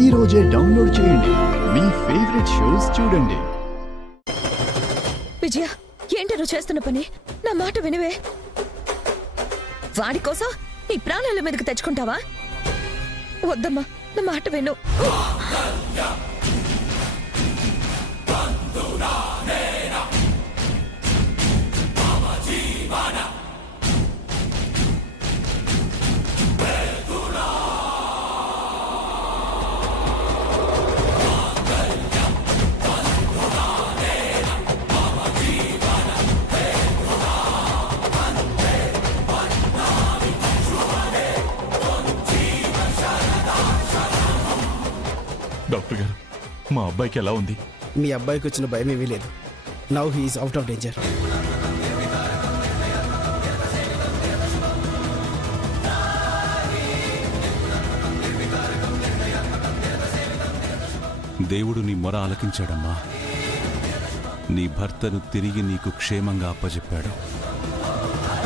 ఈ రోజే డౌన్లోడ్ చేయండి. మీ ఫేవరెట్ షోస్ చూడండి. విజయ, ఏంటి నువ్వు చేస్తున్న పని? నా మాట వినవే. వాడి కోసం నీ ప్రాణాల మీదకి తెచ్చుకుంటావా? వద్దమ్మా, నా మాట విను. డాక్టర్ గారు, మా అబ్బాయికి ఎలా ఉంది? మీ అబ్బాయికి వచ్చిన భయం ఏమీ లేదు. Now he's out of danger. దేవుడు నీ మొర ఆలకించాడమ్మా. నీ భర్తను తిరిగి నీకు క్షేమంగా అప్పచెప్పాడు.